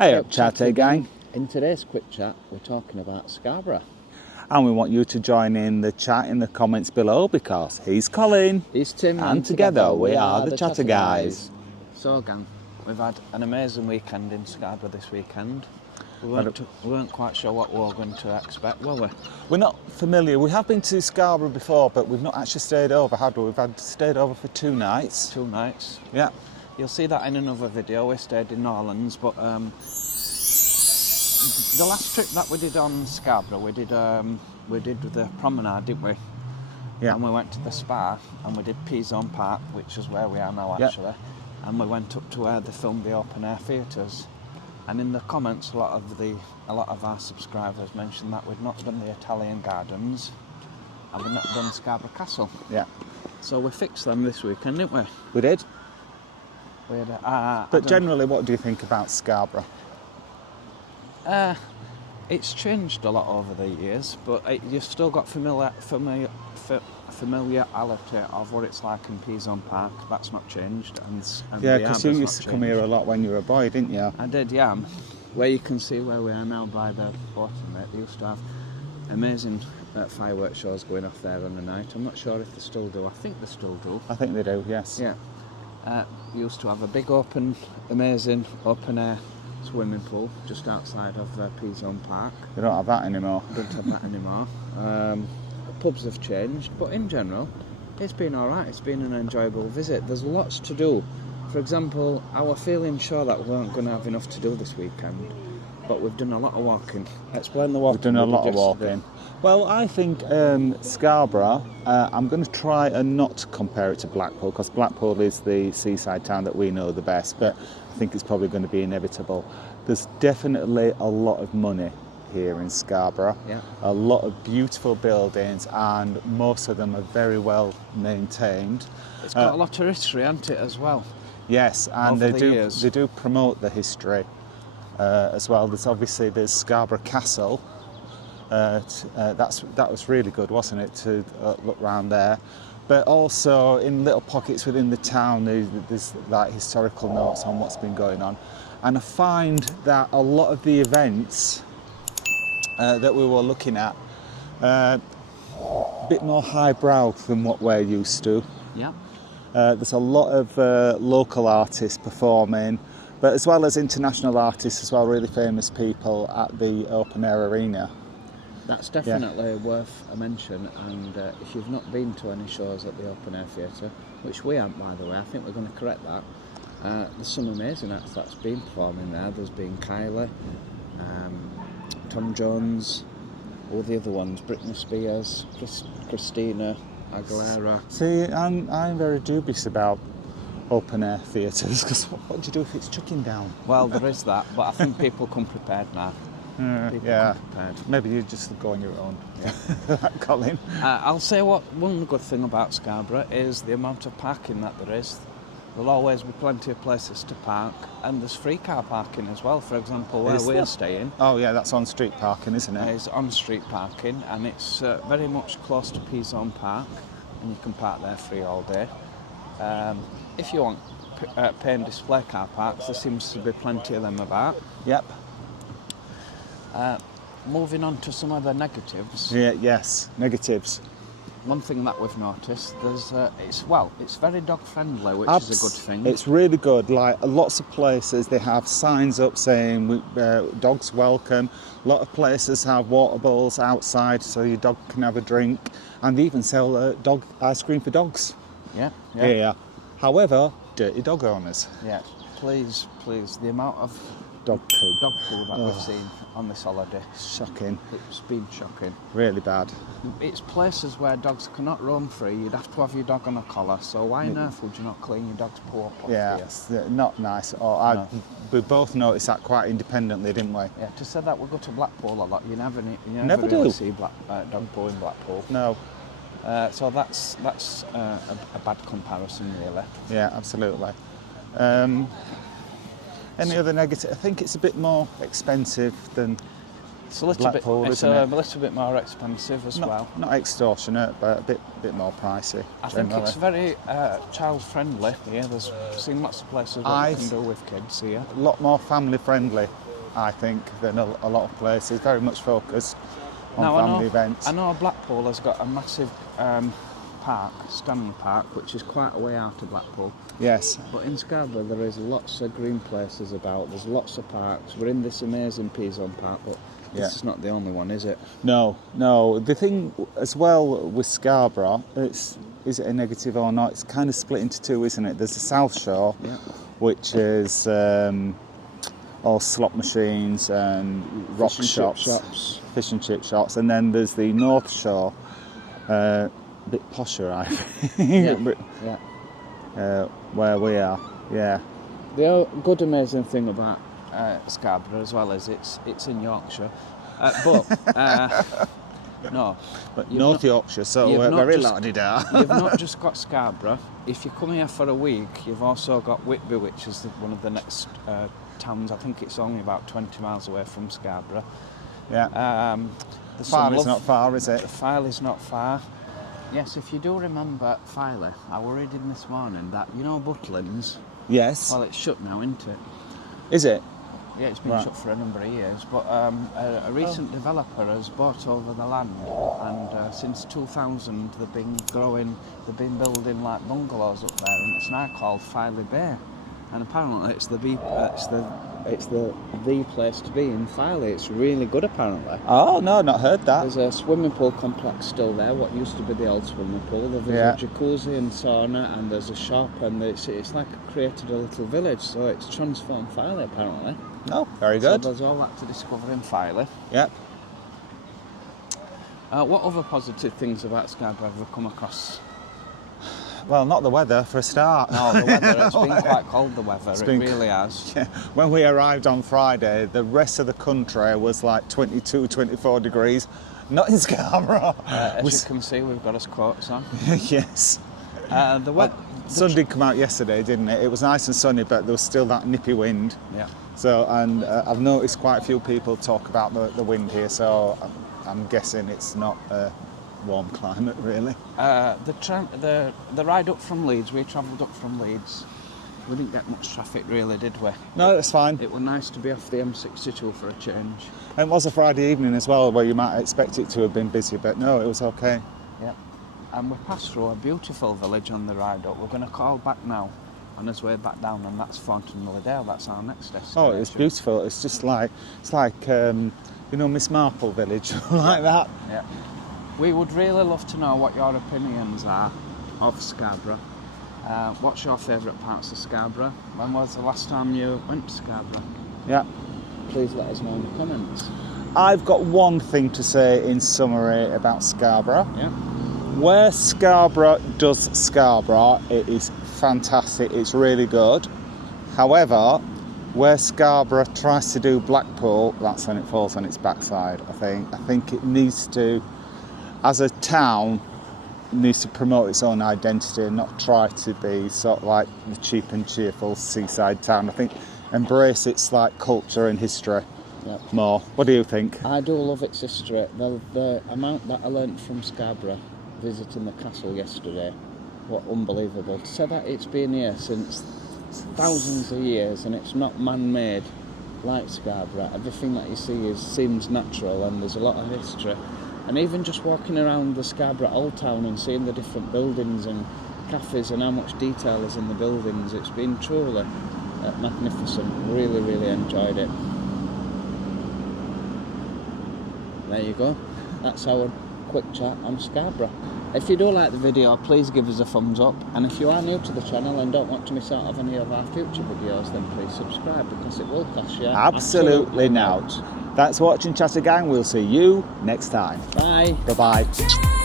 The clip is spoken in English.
Hey up, Chatty gang. In today's quick chat, we're talking about Scarborough. And we want you to join in the chat in the comments below because he's Colin. He's Tim. And together we are the Chatter Guys. So gang, we've had an amazing weekend in Scarborough this weekend. We weren't quite sure what we were going to expect, were we? We're not familiar. We have been to Scarborough before, but we've not actually stayed over, have we? We've stayed over for 2 nights. 2 nights. Yeah. You'll see that in another video. We stayed in Norlands, but the last trip that we did on Scarborough, we did the promenade, didn't we? Yeah. And we went to the spa and we did Pho Park, which is where we are now actually. Yep. And we went up to where they filmed the open air theatres. And in the comments, a lot of our subscribers mentioned that we'd not done the Italian Gardens and we'd not done Scarborough Castle. Yeah. So we fixed them this weekend, didn't we? We did. We had, but generally, what do you think about Scarborough? It's changed a lot over the years, but you've still got familiarity of what it's like in Pho Park. That's not changed. And Yeah, because you used to come here a lot when you were a boy, didn't you? I did, yeah. Where you can see where we are now by the bottom, they used to have amazing fireworks shows going off there on the night. I'm not sure if they still do. I think they still do. I think they do, yes. Yeah. We used to have a big amazing open air swimming pool just outside of Pho Park. They don't have that anymore. Don't have that anymore. Pubs have changed, but in general, it's been alright. It's been an enjoyable visit. There's lots to do. For example, I was feeling sure that we weren't going to have enough to do this weekend, but we've done a lot of walking. Explain the walking. We've done a lot of walking. Well, I think Scarborough, I'm going to try and not compare it to Blackpool, because Blackpool is the seaside town that we know the best, but I think it's probably going to be inevitable. There's definitely a lot of money here in Scarborough. Yeah. A lot of beautiful buildings, and most of them are very well maintained. It's got a lot of history, hasn't it, as well? Yes, and they do promote the history as well. There's Scarborough Castle. That was really good, wasn't it, to look around there. But also in little pockets within the town, there's like historical notes on what's been going on. And I find that a lot of the events that we were looking at, a bit more highbrow than what we're used to. Yeah. There's a lot of local artists performing, but as well as international artists as well, really famous people at the open air arena. That's definitely worth a mention, and if you've not been to any shows at the open air theatre, which we haven't by the way, I think we're going to correct that. There's some amazing acts that's been performing there. There's been Kylie, Tom Jones, all the other ones, Britney Spears, Christina Aguilera. See, I'm very dubious about open air theatres, because what do you do if it's chucking down? Well, there is that, but I think people come prepared now. Yeah, maybe you just go on your own, Colin. I'll say one good thing about Scarborough is the amount of parking that there is. There'll always be plenty of places to park, and there's free car parking as well. For example, where we're staying. Oh yeah, that's on street parking, isn't it? It's on street parking, and it's very much close to Pho Park, and you can park there free all day. If you want pay and display car parks, there seems to be plenty of them about. Yep. Moving on to some of the negatives. Yes, negatives. One thing that we've noticed, it's very dog friendly, which is a good thing. It's really good. Like lots of places, they have signs up saying dogs welcome. A lot of places have water bowls outside so your dog can have a drink, and they even sell dog ice cream for dogs. Yeah. However, dirty dog owners. Yeah. Please, the amount of dog poo that we've seen on this holiday. Shocking. It's been shocking. Really bad. It's places where dogs cannot roam free. You'd have to have your dog on a collar. So why on earth would you not clean your dog's poo up? Yes, not nice. We both noticed that quite independently, didn't we? Yeah. To say that we go to Blackpool a lot, you never Never really do see dog poo in Blackpool. No. So that's a bad comparison, really. Yeah, absolutely. Any other negative? I think it's a bit more expensive than Blackpool, isn't it? A little bit more expensive as well. Not extortionate, but a bit more pricey. I think it's very child friendly here. There's seen lots of places where you can do with kids here. A lot more family friendly I think, than a lot of places. Very much focused on Now, family events. I know Blackpool has got a massive park, Stanley Park, which is quite a way out of Blackpool. Yes. But in Scarborough there is lots of green places about. There's lots of parks. We're in this amazing P-Zone Park, but this is not the only one, is it? No. The thing as well with Scarborough, is it a negative or not? It's kind of split into two, isn't it? There's the South Shore, which is all slot machines and rock shops, fish and chip shops, and then there's the North Shore, a bit posher, I think, where we are. Yeah. The good amazing thing about Scarborough as well is it's in Yorkshire, no, but North Yorkshire, so we're very la-di-da. You've not just got Scarborough. If you come here for a week, you've also got Whitby, which is one of the next towns. I think it's only about 20 miles away from Scarborough. Yeah. Filey's not far, is it? Filey's not far. Yes, if you do remember Filey, I was reading this morning that, you know, Butlins? Yes. Well, it's shut now, isn't it? Is it? Yeah, it's been shut for a number of years, but a recent developer has bought over the land, and since 2000 they've been building like bungalows up there, and it's now called Pho Bay, and apparently it's the place to be in Filey. It's really good, apparently. Oh no, not heard that. There's a swimming pool complex still there, what used to be the old swimming pool. There's a jacuzzi and sauna, and there's a shop, and it's like created a little village, so it's transformed Filey, apparently. Oh, very good. So there's all that to discover in Filey. Yep. What other positive things about Scarborough have we come across? Well, not the weather for a start. No, the weather. It's been quite cold, the weather. It really has. Yeah. When we arrived on Friday, the rest of the country was like 22, 24 degrees. Not in Scarborough. As you can see, we've got us coats on. Yes. The weather. Sun did come out yesterday, didn't it? It was nice and sunny, but there was still that nippy wind. Yeah. So, and I've noticed quite a few people talk about the wind here, so I'm guessing it's not a warm climate, really. The ride up from Leeds, we travelled up from Leeds. We didn't get much traffic, really, did we? No, that's fine. It was nice to be off the M62 for a change. And it was a Friday evening as well, where you might expect it to have been busy, but no, it was okay. Yeah. And we passed through a beautiful village on the ride up. We're going to call back now on his way back down, and that's Fountainley-Dale. That's our next destination. Oh, it's beautiful. It's just like you know, Miss Marple village, like that. Yeah. We would really love to know what your opinions are of Scarborough. What's your favourite parts of Scarborough? When was the last time you went to Scarborough? Yeah. Please let us know in the comments. I've got one thing to say in summary about Scarborough. Yeah. Where Scarborough does Scarborough, it is fantastic. It's really good. However, where Scarborough tries to do Blackpool, that's when it falls on its backside, I think. I think it needs to, as a town, needs to promote its own identity and not try to be sort of like the cheap and cheerful seaside town. I think embrace its like culture and history more. What do you think? I do love its history. The amount that I learnt from Scarborough visiting the castle yesterday, what unbelievable. To say that it's been here since thousands of years and it's not man-made like Scarborough. Everything that you see seems natural, and there's a lot of history. And even just walking around the Scarborough Old Town and seeing the different buildings and cafes and how much detail is in the buildings, it's been truly magnificent. Really, really enjoyed it. There you go. That's our quick chat on Scarborough. If you do like the video, please give us a thumbs up, and if you are new to the channel and don't want to miss out on any of our future videos, then please subscribe, because it will cost you absolutely nought. Thanks for watching, Chatter Gang. We'll see you next time. Bye. Bye-bye.